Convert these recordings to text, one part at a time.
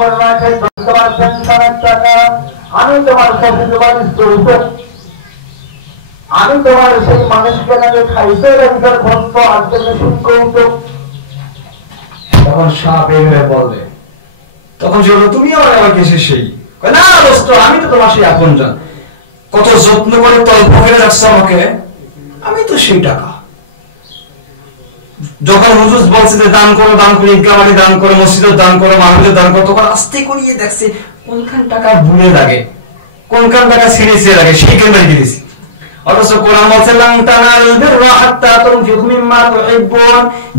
তোমার পেনশনের টাকা আমি তোমার কাছে জোগাড় করব। আমি তোমার সেই মানুষকে নাকি খাইতে রাখার খরচ আজকে মেশিন করব। তখন সাপ এভাবে বলবে, তখন সে বলবে তুমি আমার কাছে সেই না দোস্ত, আমি তো তোমার সেই আপনজন, কত যত্ন করে তল্প করে রাখছো আমাকে, আমি তো সেই টাকা। যখন হুজুর বলছে যে দান করো, দান করে ঈদগাহ মাঠে দান করো, মসজিদে দান করো, মাহফিলে দান করো, তখন আস্তে করিয়ে দেখছে কোনখান টাকা ভুলে লাগে, কোনখান টাকা ছিঁড়ে ছিঁড়ে লাগে, সেইখান বাড়ি দিয়েছি। অথচ কোরআন বলছে লান তানালুল বিররা হাত্তা তুনফিকু মিম্মা তুহিব্বুন,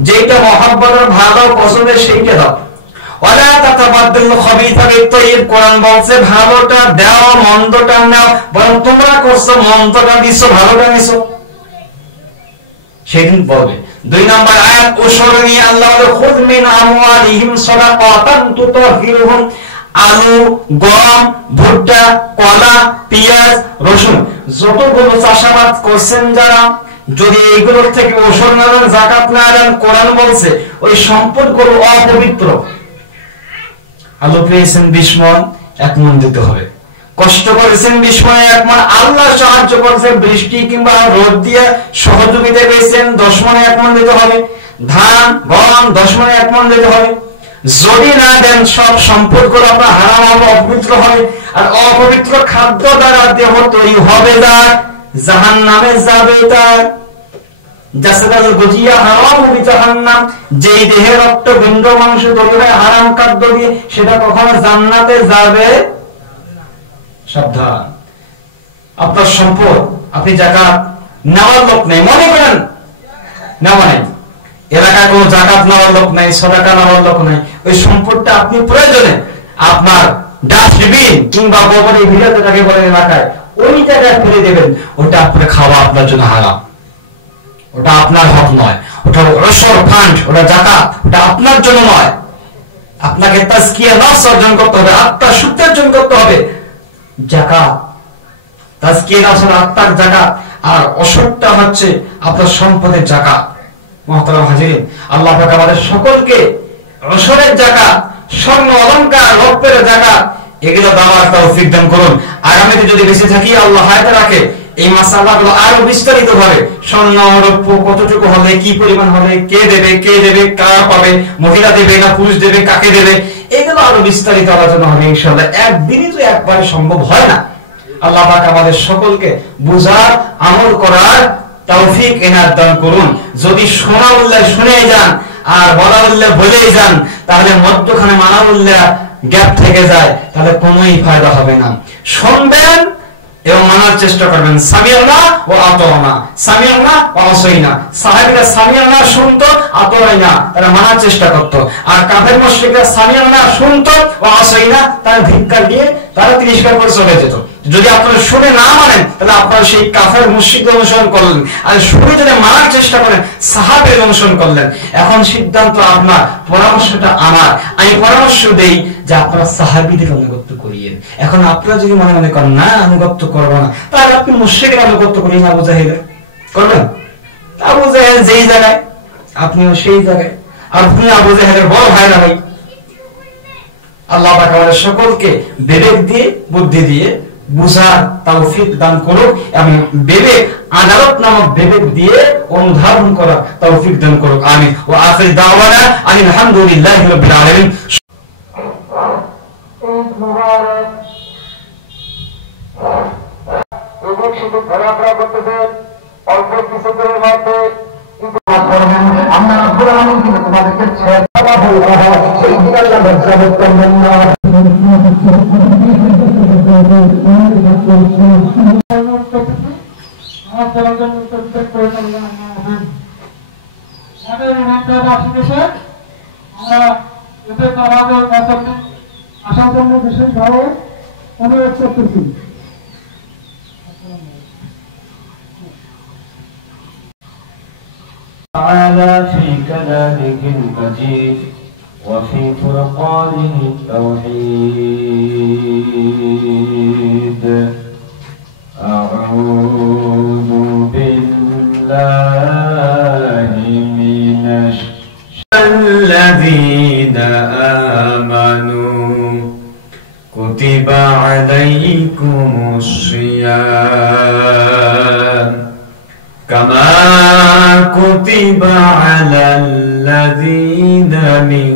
যেটা মহব্বতের ভালো পছন্দের সেইটা দাও। ওয়ালা তাতাবাদদালু খাবিথা বিত-তাইয়্যিব, কোরআন বলছে ভালোটা দাও মন্দটা নাও, বরং তোমরা করছো মন্দটা দিছো ভালোটা নিছো। সেদিন বলবে। 2 নম্বর আয়াত ওসর নিয়ে আল্লাহ বলে খুয মিন আমওয়ালিহিম সাদাকাতান তুতাহিরুহুম, আলু, গম, ভুট্টা, কলা, পেঁয়াজ, রসুন যতগুলো চাষাবাদ করছেন যারা, যদি এইগুলোর থেকে ওসর না দেন, যাকাত না দেন, কোরআন বলছে ওই সম্পদগুলো অপবিত্র। আলু পেয়েছেন 20 মণ, 1 মণ দিতে হবে। কষ্ট করেছেন 20 মণে 1 মণ, আল্লাহ সাহায্য করছে বৃষ্টি কিংবা রোদ দিয়ে সহযোগিতা পেয়েছেন 10 মণে 1 মণ দিতে হবে। ধান, গম 10 মণে 1 মণ দিতে হবে। যদি না দেন সব সম্পদগুলো আপনার হারাম হবে, অপবিত্র হবে। আর অপবিত্র খাদ্য দ্বারা দেহ তৈরি হবে তার, জাহান্নামে যাবে তার। জাসাদাল গজিয়া হারাম জাহান্নাম, যেই দেহে রক্ত বিন্দু মাংস তৈরি হয় হারাম খাদ্য দিয়ে, সেটা কখনো জান্নাতে যাবে। সাবধান, আপনার সম্পদ আপনি যাকাত নেওয়ার লোক নেই, মনে করেন নেওয়া নেই, এলাকায় কোনো যাকাত নেওয়ার লোক নাই, সাদাকা নেওয়ার লোক নাই, ওই সম্পদটা আপনি প্রয়োজনে আপনার ডাস্টবিন কিংবা গোবরের ভিড়াতে তাকে বলেন এলাকায়, ওই জায়গায় ফেলে দেবেন। ওটা আপনার খাওয়া আপনার জন্য হারাম, ওটা আপনার হক নয়, ওটা রসর ফান্ড, ওটা যাকাত, ওটা আপনার জন্য নয়। আপনাকে তাজকিয়া নফস অর্জন করতে হবে, আত্মার শুদ্ধি অর্জন করতে হবে। যাকাত, তাজকিয়া নফস আত্মার যাকাত, আর ওষুধটা হচ্ছে আপনার সম্পদের যাকাত। মুহতারাম হাজিরিন, আল্লাহ পাক আমাদের সকলকে ওষুধের যাকাত, স্বর্ণ অলংকার রৌপ্যের যাকাত এগুলো দেওয়ার তৌফিক দান করুন। আগামীতে যদি বেঁচে থাকি, আল্লাহ হায়াতে রাখে, এই মাসালাগুলো আরো বিস্তারিত ভাবে, স্বর্ণ রৌপ্য কতটুকু হলে, কি পরিমাণ হলে, কে দেবে, কারা পাবে, মহিলা দেবে না পুরুষ দেবে, কাকে দেবে, এগুলো আরো বিস্তারিত আলোচনা হবে ইনশাআল্লাহ। একদিনই তো একবারে সম্ভব হয় না। আল্লাহ পাক আমাদের সকলকে বুঝার, আমল করার তৌফিক এনায়েত দান করুন। যদি শোনা উল্লেখ শুনে যান আর বলা উল্লেখ বলেই যান, তাহলে মধ্যখানে মানা উল্লেখ গ্যাপ থেকে যায়, তাহলে কোনোই ফায়দা হবে না। শুনবেন এবং মানার চেষ্টা করবেন। সামিআনা ও আতানা, সামিআনা ও আসাইনা। সাহাবীরা সামিআনা শুনতো, আতাইনা তারা মানার চেষ্টা করত। আর কাফের মুশরিকরা সামিআনা শুনতো ও আসাইনা, তারা ধিক্কার দিয়ে তারা তিরস্কার করে চলে যেত। যদি আপনারা শুনে না মানেন, তাহলে আপনারা সেই কাফের মুশরিকদের অনুসরণ করলেন, আর শুনে যদি মানার চেষ্টা করেন, সাহাবীদের অনুসরণ করলেন। এখন সিদ্ধান্ত আপনার, পরামর্শটা আমার। আমি পরামর্শ দেই যে আপনারা সাহাবীদের অনুগত করিয়েন। এখন আপনারা যদি মনে মনে করেন না অনুগত করবো না, তাহলে আপনি মুশরিকের অনুগত করিয়েন, আবু জাহেলের করবেন। আবু জাহেল যেই জায়গায়, আপনিও সেই জায়গায়, আর আপনি আবু জাহেলের বড় ভাইরা ভাই। আল্লাহ পাক আমাদের সকলকে বিবেক দিয়ে, বুদ্ধি দিয়ে বুঝার তৌফিক দান করুক, এবং বিবেক আদালত নামক বিবেক দিয়ে অনুধাবন করা তৌফিক দান করুক। আমিন। ওয়া আখির দাওয়ানা আলহামদুলিল্লাহি রাব্বিল আলামিন। ঘোরাফেরা করতেছে অল্প কিছুদিনের মধ্যে তোমাদেরকে সেই করবেন না। আসার জন্য বিশেষভাবে অনুরোধ করতেছি। تعالى في كلامه المجيد وفي فرقانه التوحيد. أعوذ بالله من الذين آمنوا كتب عليكم الصيام كما كتب على الذين من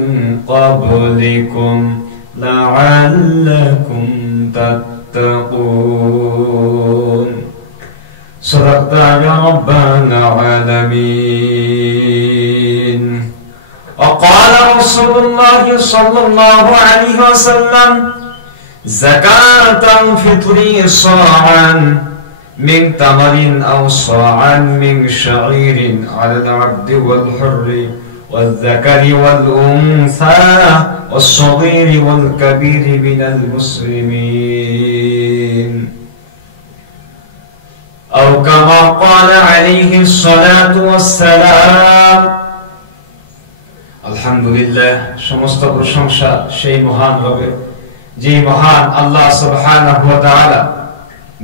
قبلكم لعلكم تتقون صدقت يا رب العالمين. وقال رسول الله صلى الله عليه وسلم زكاة الفطر صاعا من تمر أو صاعا من شعير على العبد والحر والذكر والأنثى والصغير والكبير من المسلمين أو كما قال عليه الصلاة والسلام. আলহামদুলিল্লাহ, সমস্ত প্রশংসা সেই মহান রবের, যে মহান আল্লাহ সুবহানাহু ওয়া তাআলা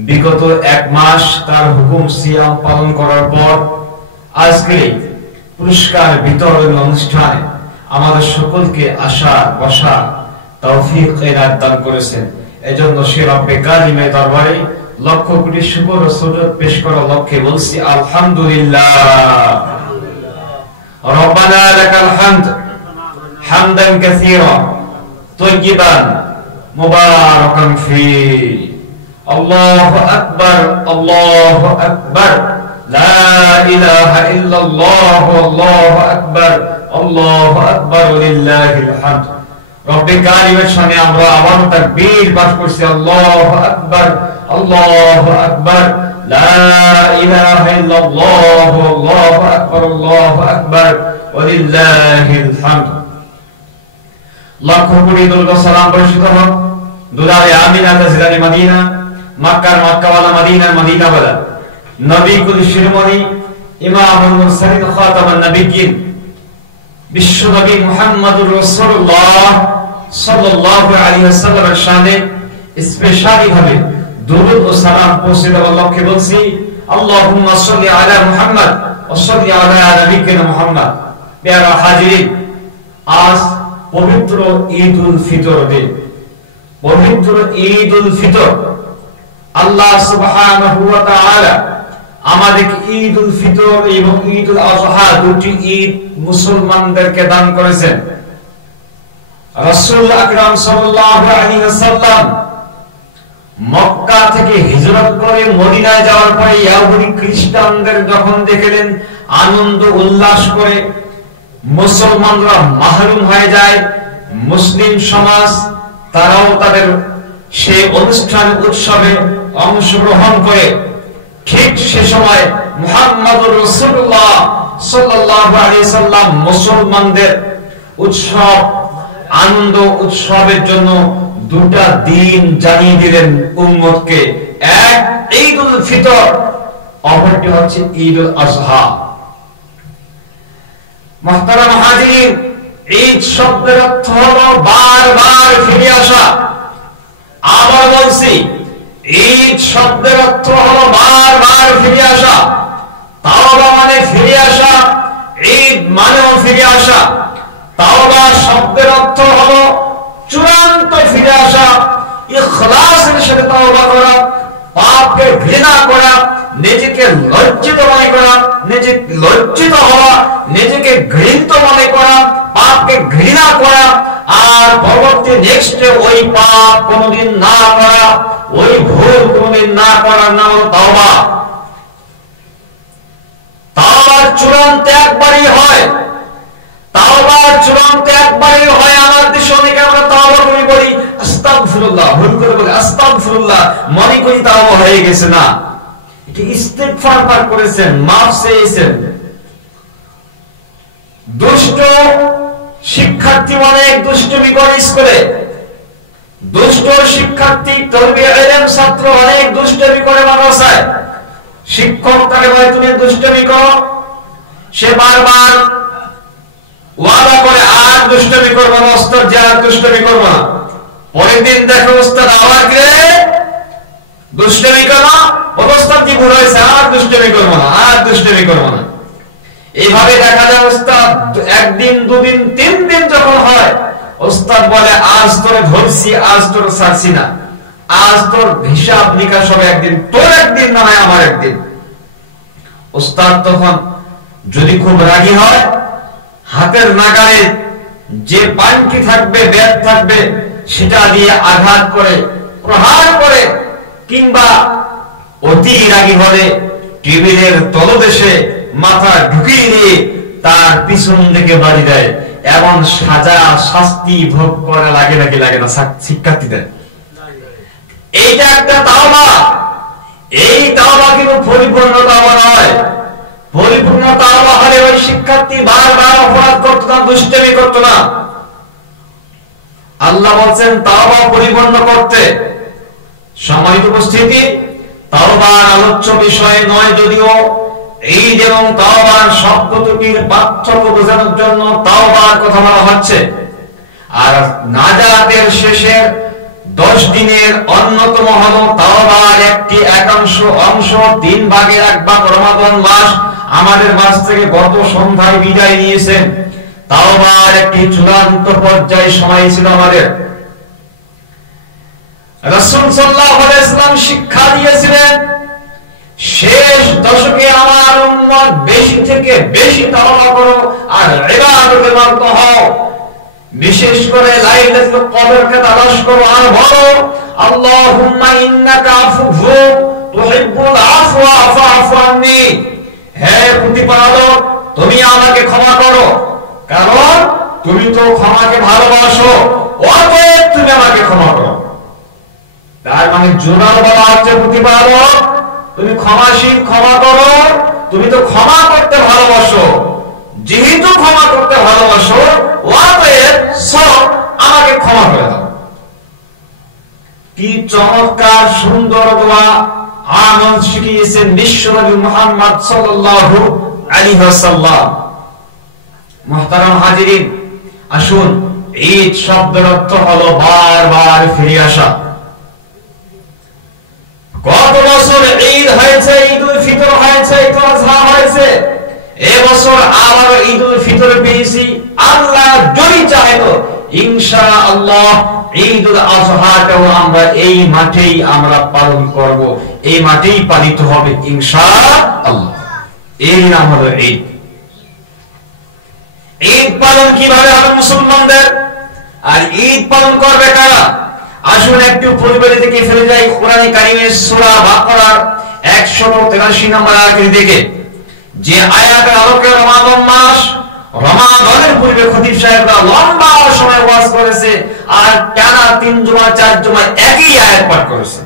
বিগত এক মাস তার হুকুম সিয়াম পালন করার পর আজকে পুরস্কার বিতরণ অনুষ্ঠানে আমাদের সকলকে আসা বসা তৌফিক এনায়েত দান করেছেন। এজন্য সে রব্বে কারিমের দরবারে লক্ষ কোটি শুকর ও সুজুদ পেশ করার লক্ষ্যে বলছি আলহামদুলিল্লাহ। রব্বানা লাকাল হামদ হামদান কাসীরা তাইয়িবান মুবারাকান ফি। আল্লাহু আকবার, আল্লাহু আকবার, লা ইলাহা ইল্লাল্লাহ, আল্লাহু আকবার, আল্লাহু আকবার, লিল্লাহিল হামদ। রব্বে কারিমের সামনে আমরা আবার তাকবীর পাঠ করছি, আল্লাহু আকবার, আল্লাহু আকবার, লা ইলাহা ইল্লাল্লাহ, আল্লাহু আকবার, আল্লাহু আকবার, লিল্লাহিল হামদ। লক্ষ কোটি দুরূদ সালাম বর্ষিত হোক দুলারে আমিনা তাজরানি মদিনা, মক্কার মক্কাওয়ালা, মদিনার মদিনাওয়ালা, নবী কুল শিরোমণি ইমামুল মুরসালিন খাতামুন নবিয়্যিন বিশ্ব নবী মুহাম্মদুর রাসূলুল্লাহ সাল্লাল্লাহু আলাইহি ওয়াসাল্লামের শানে স্পেশালি ভাবে দুরূদ ও সালাম পৌঁছে দেওয়ার লক্ষ্যে বলছি আল্লাহুম্মা সাল্লি আলা মুহাম্মদ ওয়া সাল্লি আলা নাবিয়িনা মুহাম্মদ। প্যারা হাজিরিন, আজ পবিত্র ঈদুল ফিতর দিন। পবিত্র ঈদুল ফিতর আল্লাহ সুবহানাহু ওয়া তাআলা আমাদেরকে ঈদুল ফিতর এবং ঈদুল আযহা দুটি ঈদ মুসলমানদেরকে দান করেছেন। রাসূল আকরাম সাল্লাল্লাহু আলাইহি ওয়াসাল্লাম মক্কা থেকে হিজরত করে মদিনায় যাওয়ার পরে ইহুদি খ্রিস্টানদের যখন দেখলেন আনন্দ উল্লাস করে মুসলমানরা মাহরুম হয়ে যায়, মুসলিম সমাজ তারাও তাদের সেই অনুষ্ঠান উৎসবে অংশগ্রহণ করে। ঠিক সে সময় মুহাম্মদুর রাসূলুল্লাহ সাল্লাল্লাহু আলাইহি সাল্লাম মুসলমানদের উৎসব আনন্দ উৎসবের জন্য দুটা দিন জানিয়ে দিলেন উম্মতকে। এক ঈদুল ফিতর, অপরটি হচ্ছে ঈদুল আযহা। মুহতারাম হাজিরিন, ঈদ শব্দের অর্থ হলো বারবার ফিরে আসা। আবার বলছি, ঈদ শব্দের অর্থ হলো বারবার ফিরে আসা। তাওবা মানে ফিরে আসা, ঈদ মানেও ফিরে আসা। তাওবা শব্দের অর্থ হলো চূড়ান্ত ফিরে আসা, ইখলাসের সাথে তাওবা করা, পাপকে ঘৃণা করা, নিজেকে লজ্জিত মনে করা, নিজেকে লজ্জিত হওয়া, নিজেকে ঘৃণিত মনে করা, পাপকে ঘৃণা করা, আর পরবর্তী নেক্সটে ওই পাপ কোনদিন না করা, ওই ভুল কোনদিন না করার নাম হলো তাওবা। তাওবার চূড়ান্ত একবারই হয়, তাওবার চূড়ান্ত একবারই হয়। আমার দেশে অনেকে আমরা তাওবা করি, বলি আস্তাগফিরুল্লাহ, ভুল করে বলি আস্তাগফিরুল্লাহ, মনে করি তাওবা হয়ে গেছে। না, এটি ইস্তিগফার পাঠ করেছেন, মাফ চেয়েছেন। দুষ্ট শিক্ষার্থী অনেক দুষ্টুমি করে স্কুলে, দুষ্ট শিক্ষার্থী তরবিয়া ইলম ছাত্র অনেক দুষ্টুমি করে মাদ্রাসায়। শিক্ষক তাকে বলে তুমি দুষ্টুমি করো, সে বারবার ওয়াদা করে আর দুষ্টুমি করবো না, ওস্তাদ যে আর দুষ্টুমি করবো না। পরের দিন দেখো ওস্তাদ আবার গিয়ে দুষ্টুমি করো, ওস্তাদ কি ভুল হয়েছে, আর দুষ্টুমি করবো না, আর দুষ্টুমি করবো না। এইভাবে দেখা যায় ওস্তাদ একদিন দুদিন তিন দিন যখন হয়, ওস্তাদ বলে আজ তোরে ধরছি, আজ তোর ছাড়ছি না, আজ তোর হিসাব নিকাশ হবে একদিন, তোর একদিন না হয় আমার একদিন। ওস্তাদ তখন যদি খুব রাগী হয়, হাতের নাগালে যে বানটি থাকবে, ব্যাট থাকবে, সেটা দিয়ে আঘাত করে, প্রহার করে, কিংবা অতি রাগী হলে টেবিলের তলদেশে মাথা ঢুকিয়ে দিয়ে তার পিছন দিকে বাড়ি দেয়। এমন সাজা শাস্তি ভোগ করা লাগে নাকি লাগে না শিক্ষার্থীদের? এইটা একটা তাওবা। এই তাওবা কিন্তু পরিপূর্ণ তাওবা নয়। পরিপূর্ণ তাওবা হলে ওই শিক্ষার্থী বারবার অপরাধ করতো না, দুষ্টামি করতো না। আল্লাহ বলছেন তাওবা পরিপূর্ণ করতে। সম্মানিত উপস্থিতি, তাওবার আলোচ্য বিষয় নয় যদিও, এই যেমন তাওবার শব্দ দুটির পার্থক্য বোঝানোর জন্য তাওবার কথা বলা হচ্ছে। আর নাজাতের শেষের 10 দিনের অন্যতম হলো তাওবার একটি একাংশ অংশ, 3 ভাগের 1 ভাগ রমাদান মাস আমাদের মাঝ থেকে গত সন্ধ্যায় বিদায় নিয়েছে। তাওবার একটি চূড়ান্ত পর্যায়ে সময় ছিল আমাদের। রাসূল সাল্লাল্লাহু আলাইহি ওয়াসাল্লাম শিক্ষা দিয়েছিলেন, শেষ দশকে আমার উম্মত বেশি থেকে বেশি তাওবা করো আর ইবাদতে মগ্ন হও। বিশেষ করে লাইলাতুল কদরকে তালাশ করো আর বলো আল্লাহুম্মা ইন্নাকা আফুযু তুহিব্বুল আফওয়া ফা'ফু আন্নী। হে প্রতিপালক, তুমি আমাকে ক্ষমা করো, কারণ তুমি তো ক্ষমাকে ভালোবাসো, অতএব তুমি আমাকে ক্ষমা করো। তার মানে জোরাল বলা হচ্ছে প্রতিপালক তুমি ক্ষমাশীল, ক্ষমা করো, তুমি তো ক্ষমা করতে ভালোবাসো, যেহেতু ক্ষমা করতে ভালোবাসো অতএব আমাকে ক্ষমা করে দাও। কি চমৎকার সুন্দর দোয়া আমল শিখিয়েছেন বিশ্বনবী মুহাম্মদ সাল্লাল্লাহু আলাইহি ওয়াসাল্লাম। মুহতারাম হাজিরিন, আসুন, ঈদ শব্দের অর্থ হলো বারবার ফিরে আসা। গত বছর ঈদ হয়েছে, ঈদুল ফিতর হয়েছে, ঈদুল আযহা হয়েছে, এবছর আবার ঈদুল ফিতর পেয়েছি। আল্লাহ যদি চাহে তো ইনশাআল্লাহ ঈদুল আযহাটাও আমরা এই মাঠেই আমরা পালন করব, এই মাঠেই পালিত হবে ইনশাআল্লাহ। এর নাম হলো ঈদ। ঈদ পালন কিভাবে হবে মুসলমানদের, আর ঈদ পালন করবে কারা? আসুন একটু পরিবারে থেকে ফিরে যাই কোরআন কারীমের সূরা বাকারার 183 নম্বর আয়াতের দিকে, যে আয়াতের আলোকে রমাদান মাস, রমাদানের পূর্বে খতিব সাহেবরা লম্বা সময় ওয়াজ করেছে আর টানা 3 জুমা 4 জুমা একই আয়াত পাঠ করেছে।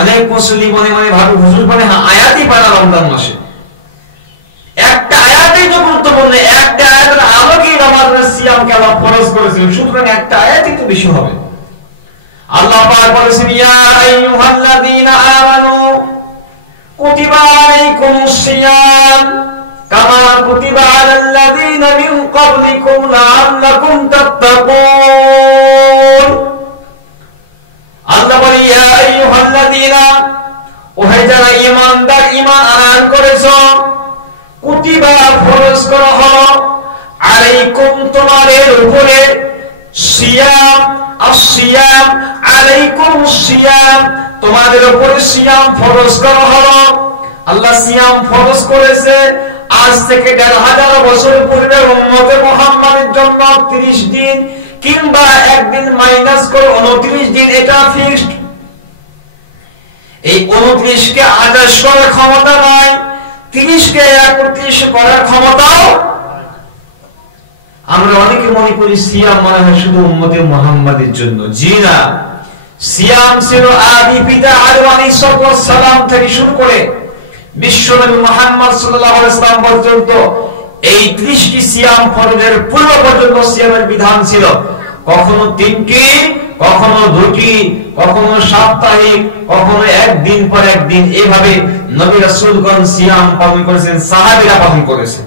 অনেক মুসলিম মনে মনে ভাবে হুজুর মানে আয়াতই পারা রমজান মাসে, একটা আয়াতই তো গুরুত্বপূর্ণ, একটা আয়াতের আলোকেই রমাদানের সিয়ামকে আল্লাহ ফরজ করেছেন, সুতরাং একটা আয়াতই তো বেশি হবে। আল্লাহ পাক বলেছেন ইয়া আইয়ুহাল্লাযীনা আমানু কুতিবা আলাইকুমুস সিয়াম কামা কুতিবা আলাল্লাযীনা মিন ক্বাবলিকুম লাআল্লাকুম তাত্তাকুন। আল্লাহ বলে ইয়া আইয়ুহাল্লাযীনা, ওহে যারা ঈমানদার, ঈমান আনয়ন করেছো, কুতিবা ফরজ করা হলো, আলাইকুম তোমাদের উপরে, সিয়াম আসিয়াম আলাইকুম সিয়াম তোমাদের উপরে সিয়াম ফরজ করা হলো। আল্লাহ সিয়াম ফরজ করেছে আজ থেকে 1500 বছর পূর্বে উম্মতে মুহাম্মাদের জন্য 30 দিন কিংবা একদিন মাইনাস করে 29 দিন, এটা ফিক্সড। এই 29 কে 28 করার ক্ষমতা নাই, 30 কে 31 করার ক্ষমতাও। আমরা অনেকে মনে করি সিয়াম মানে হয় শুধু উম্মতে মুহাম্মাদের জন্য। জি না, সিয়াম ছিল আদি পিতা আদম আলাইহিস সালাম থেকে শুরু করে বিশ্বনবী মুহাম্মদ সাল্লাল্লাহু আলাইহি ওয়াসাল্লাম পর্যন্ত এই 30টি সিয়াম ফরজের পূর্ব পর্যন্ত সিয়ামের বিধান ছিল। কখনো 3টি, কখনো 2টি, কখনো সাপ্তাহিক, কখনো একদিন পর একদিন, এভাবে নবী রাসূলগণ সিয়াম পালন করেছেন, সাহাবীরা পালন করেছেন।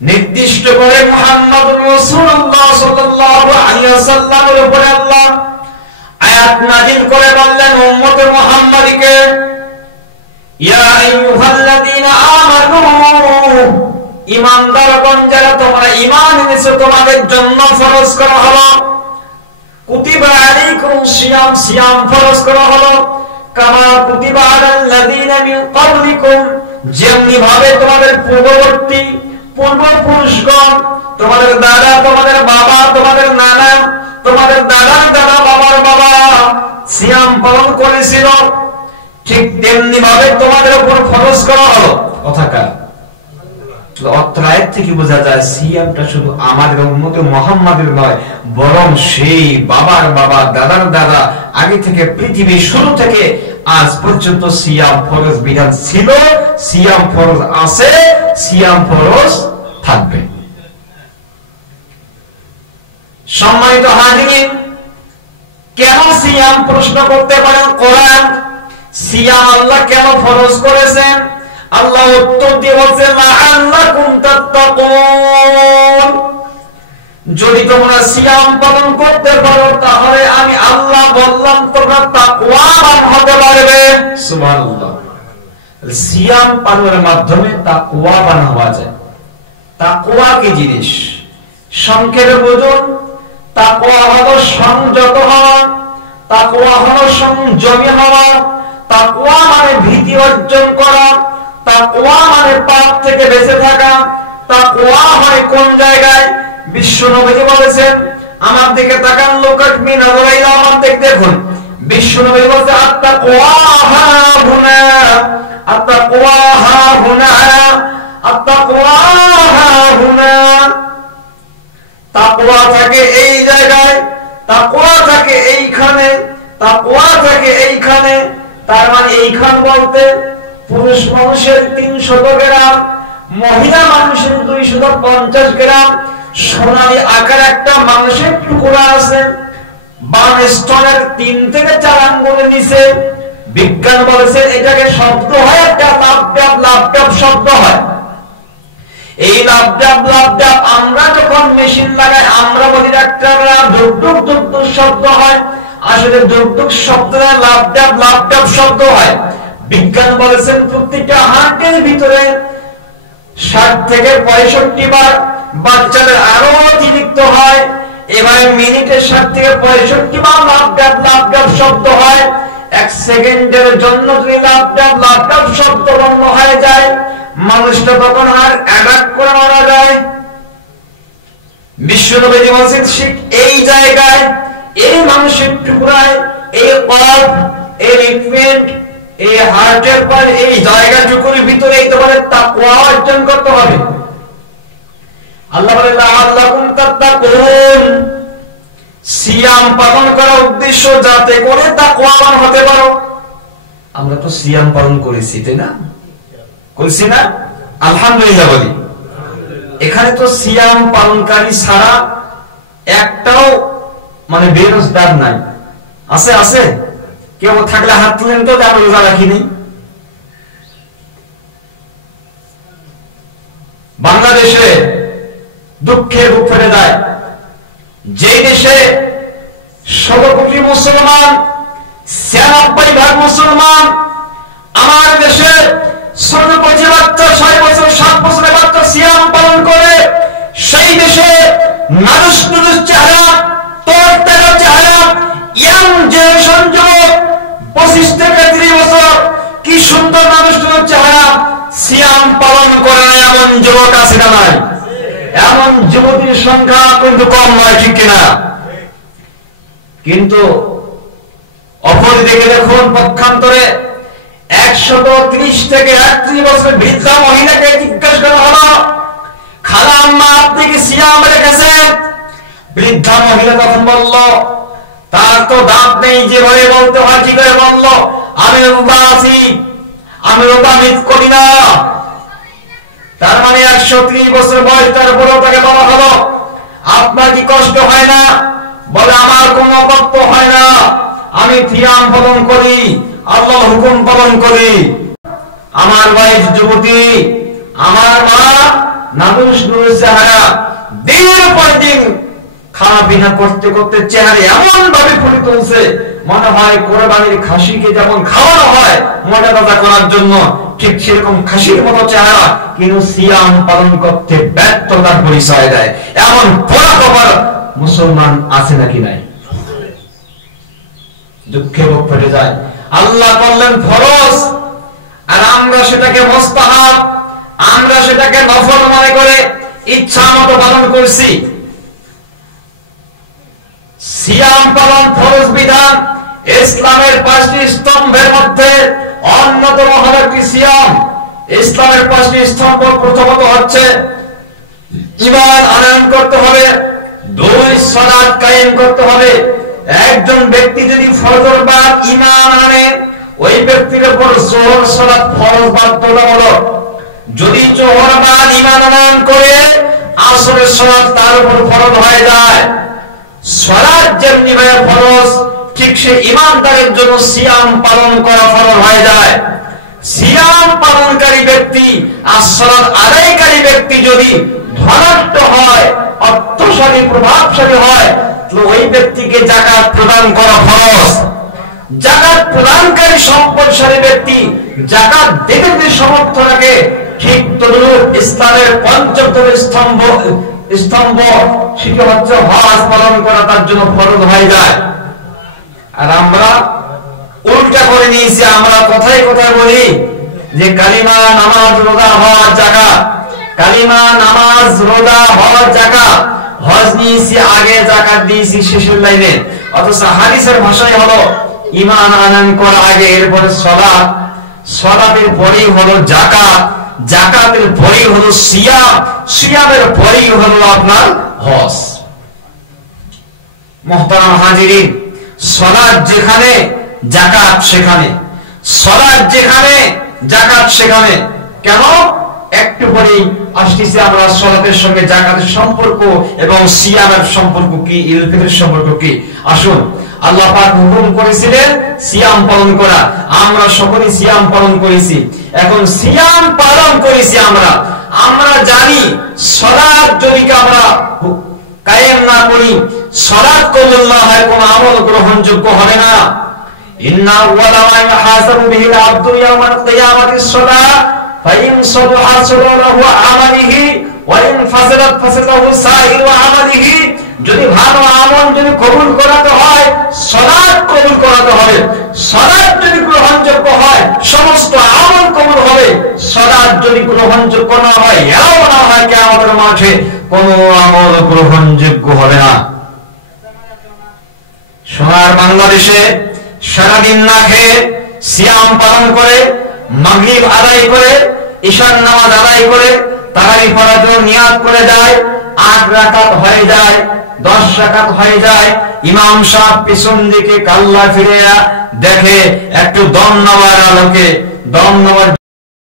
নির্দিষ্ট করে মুহাম্মদুর রাসূলুল্লাহ সাল্লাল্লাহু আলাইহি ওয়াসাল্লামের উপরে আল্লাহ আয়াত নাযিল করে বললেন উম্মতে মুহাম্মাদীকে ইয়া আইয়ুহাল্লাযীনা আমানু ঈমানদারগণ যারা তোমরা ঈমান এনেছো তোমাদের জন্য ফরজ করা হলো কুতিবা আলাইকুমুস সিয়াম, সিয়াম ফরজ করা হলো কামা কুতিবা আলাল্লাযীনা মিন ক্বাবলিকুম, যেমনি ভাবে তোমাদের পূর্ববর্তী পূর্বপুরুষগণ, তোমাদের দাদা, তোমাদের বাবা, তোমাদের নানা, তোমাদের দাদার দাদা, বাবার বাবা সিয়াম পালন করেছিল, ঠিক তেমনি ভাবে তোমাদের উপর ফরজ করা হলো। কথাকার অত্রায়ের থেকে বোঝা যায় সিয়ামটা শুধু আমাদের উম্মত মুহাম্মাদের নয়, বরং সেই বাবার বাবা, দাদার দাদা, আগে থেকে পৃথিবীর শুরু থেকে আজ পর্যন্ত সিয়াম ফরজ বিধান ছিল, সিয়াম ফরজ আছে, সিয়াম ফরজ থাকবে। সম্মানিত হাজিরিন, কেন সিয়াম প্রশ্ন করতে পারেন কোরআন, সিয়াম আল্লাহ কেন ফরজ করেছেন? আল্লাহ উত্তর দিয়ে বলছেন লাআল্লাকুম তাত্তাকুন, যদি তোমরা সিয়াম পালন করতে পারো তাহলে আমি আল্লাহ বললাম তোমরা তাকওয়াবান হতে পারবে। সুবহানাল্লাহ। সিয়াম পালনের মাধ্যমে তাকওয়াবান হওয়া যায়। তাকওয়া কি জিনিস? সংক্ষেপে বুঝুন, তাকওয়া হলো সংযত হওয়া, তাকওয়া হলো সংযমী হওয়া, তাকওয়া মানে ভীতি অর্জন করা, তাকওয়া মানে পাপ থেকে বেঁচে থাকা। তাকওয়া হয় কোন জায়গায়? বিশ্ব নবী বলেছেন, আমার দিকে তাকান, লোকাত মিন আযরাইলা, আমার দিকে দেখুন। বিশ্ব নবী বলেছেন আত-তাকওয়া হাহুনা, আত-তাকওয়া হাহুনা, আত-তাকওয়া হাহুনা। তাকওয়া থাকে এই জায়গায়, তাকওয়া থাকে এইখানে, তাকওয়া থাকে এইখানে। তার মানে এইখান বলতে পুরুষ মানুষের 300 গ্রাম, মহিলা মানুষের 250 গ্রাম সোনালী আকার একটা মানুষের টুকরা আছে, বাম স্তনের 3 থেকে 4 আঙ্গুলের নিচে। বিজ্ঞান বলেছে এটাকে শব্দ হয় একটা লাভডাব, লাভডাব শব্দ হয়। এই লাভডাব, লাভডাব আমরা যখন মেশিন লাগাই আমরা বলি ডাক্তাররা ধুকধুক ধুকধুক শব্দ হয়, আসলে ধুকধুক শব্দ না, লাভডাব, লাভডাব শব্দ হয়। বিজ্ঞান বলেছেন প্রত্যেকটা হার্টের ভিতরে 60 থেকে 65 বার, বাচ্চাদের আরো অতিরিক্ত হয়। এবার মিনিটে 60 থেকে 65 বার লাভডাব, লাভডাব শব্দ হয়। 1 সেকেন্ডের জন্য যদি লাভডাব, লাভডাব শব্দ বন্ধ হয়ে যায়, মানুষটা তখন আর অ্যাটাক করে মারা যায়। বিশ্বনবী বলেছেন ঠিক এই জায়গায়, এই মানুষের টুকরায়, এই কল্প, এই লিগমেন্ট, এই হার্টের পর এই জায়গাটুকুর ভিতরে তোমাদের তাকওয়া অর্জন করতে হবে। আল্লাহ বলে লাআল্লাকুম তাত্তাকুন, সিয়াম পালন করার উদ্দেশ্য যাতে করে তাকওয়াবান হতে পারো। আমরা তো সিয়াম পালন করেছি, তাই না? করেছি না? আলহামদুলিল্লাহ বলি। এখানে তো সিয়াম পালনকারী ছাড়া একটাও মানে বেরোজগার নাই। আছে? আছে? কেউ থাকলে হাত তুলেন তো, আমি রোজা রাখিনি। বাংলাদেশে দুঃখে বুক ফেটে যায়, যে দেশে 16 কোটি মুসলমান, 96% মুসলমান, আমার দেশে 16 কোটি বাচ্চা 6 বছর 7 বছরের বাচ্চা সিয়াম পালন করে, সেই দেশে মানুষ চেহারা, তোর তেরো চেহারা, ইয়াং জেনারেশন যুবক 25 থেকে 30 বছর, কি সুন্দর মানুষ চেহারা, সিয়াম পালন করে এমন যুবক আছে না নাই? এমন যুবতীর সংখ্যা কিন্তু কম নয়, ঠিক কিনা? কিন্তু অপরদিকে দেখুন, পক্ষান্তরে 130 থেকে 31 বছর বৃদ্ধা মহিলাকে জিজ্ঞাসা করা হলো, খালা আম্মা আপনি কি সিয়াম রেখেছেন? বৃদ্ধা মহিলা তখন বলল, তার তো দাঁত নেই, যেভাবে বলতে হয় ঠিক করে বলল, আমি রোজা আছি, আমি রোজা মিস করি না। তার মানে 130 বছর বয়স, তারপরেও তাকে বলা হলো আপনার কি কষ্ট হয় না? বলে আমার কোনো কষ্ট হয় না, আমি সিয়াম পালন করি, আল্লাহর হুকুম পালন করি। আমার ওয়াইফ যুবতী, আমার মা নাদুস চেহারা, দিনের পর দিন খাওয়া বিনা করতে করতে চেহারা এমন ভাবে ফুটে তুলছে, মনে হয় কোরবানির খাসিকে যেমন খাওয়ানো হয় মোটা তাজা করার জন্য, ঠিক সেরকম খাসির মতো চেহারা, কিন্তু সিয়াম পালন করতে ব্যর্থতার পরিচয় দেয়। এমন পোড়া কপাল মুসলমান আছে নাকি নাই? দুঃখে বুক ফেটে যায়। আল্লাহ করলেন ফরজ, আর আমরা সেটাকে মুস্তাহাব, আমরা সেটাকে নফল মনে করে ইচ্ছা মতো পালন করছি। সিয়াম পালন ফরজ বিধান, ইসলামের 5টি স্তম্ভের মধ্যে অন্যতম হলো কি সিয়াম। ইসলামের 5টি স্তম্ভ প্রথমত হচ্ছে ঈমান আনয়ন করতে হবে, 2 সালাত কায়েম করতে হবে। একজন ব্যক্তি যদি ফজর বা ঈমান আনে, ওই ব্যক্তির উপর যোহর সালাত ফরজ বাধ্যতামূলক। যদি যোহর বা ঈমান আনয়ন করে আসরের সালাত তার উপর ফরজ হয়ে যায়। সালাত যেমনি ভাবে ফরজ, ঠিক সে ঈমানদারের জন্য সিয়াম পালন করা ফরজ হয়ে যায়। সিয়াম পালনকারী ব্যক্তি আর সালাত আদায়কারী ব্যক্তি যদি ধনাঢ্য হয়, অর্থশালী, প্রভাবশালী হয়, তো ওই ব্যক্তিকে যাকাত প্রদান করা ফরজ। যাকাত প্রদানকারী সম্পদশালী ব্যক্তি যাকাত দিতে যদি সমর্থ রাখে, ঠিক তদ্রূপ ইসলামের 5ম স্তম্ভ সেটি হচ্ছে হজ পালন করা তার জন্য ফরজ হয়ে যায়। আর আমরা উল্টা করে নিয়েছি, আমরা কথায় কথায় বলি যে কালিমা, নামাজ, রোজা, হজ, যাকাত, কালিমা, নামাজ, রোজা, হজ, যাকাত। হজ নিয়েছি আগে, যাকাত দিয়েছি শেষের লাইনে, অথচ হাদিসের ভাষায় হলো ঈমান আনয়ন করা আগে, এরপরে সালাত, সালাতের পরেই হলো যাকাত, যাকাতের পরেই হলো সিয়াম, সিয়ামের পরেই হলো আপনার হজ। মুহতারাম হাজিরিন, সালাত যেখানে যাকাত সেখানে, সালাত যেখানে যাকাত সেখানে। কেন? একটু পরেই আসতেছি আমরা সালাতের সঙ্গে যাকাতের সম্পর্ক এবং সিয়ামের সম্পর্ক কি, ঈদ উল ফিতরের সম্পর্ক কি। আসুন, আল্লাহ পাক হুকুম করেছিলেন সিয়াম পালন করা, আমরা সকলেই সিয়াম পালন করেছি। এখন সিয়াম পালন করেছি আমরা জানি সালাত যদি আমরা কায়েম না করি, সালাত কবুল না হয়, কোন আমল গ্রহণযোগ্য হবে না। ইন্না আউয়ালা মা ইউহাসাবু বিহিল আবদু ইয়াওমাল কিয়ামাতিস সালাহ ফাইন সালাহা সালাহু আমালিহি ওয়া ইন ফাসাদাত ফাসাদাহু সাইরু আমালিহি। যদি ভালো আমল যদি কবুল করাতে হয়, সালাত কবুল করাতে হবে। সালাত যদি গ্রহণযোগ্য হয়, সমস্ত আমল কবুল হবে। সালাত যদি গ্রহণযোগ্য না হয়, এও না হয় কিয়ামতের মাঠে কোনো আমল গ্রহণযোগ্য হবে না। সোনার বাংলাদেশে সারাদিন না খেয়ে সিয়াম পালন করে, মাগরিব আদায় করে, ঈশার নামাজ আদায় করে, তারাবি পড়ার জন্য নিয়াত করে যায়, 8 রাকাত হয়ে যায়, 10 রাকাত হয়ে যায়। ইমাম সাহেব পিছন দিকে কাল্লা ফিরে দেখে একটু দম নেওয়ার আলোকে, দম নেওয়ার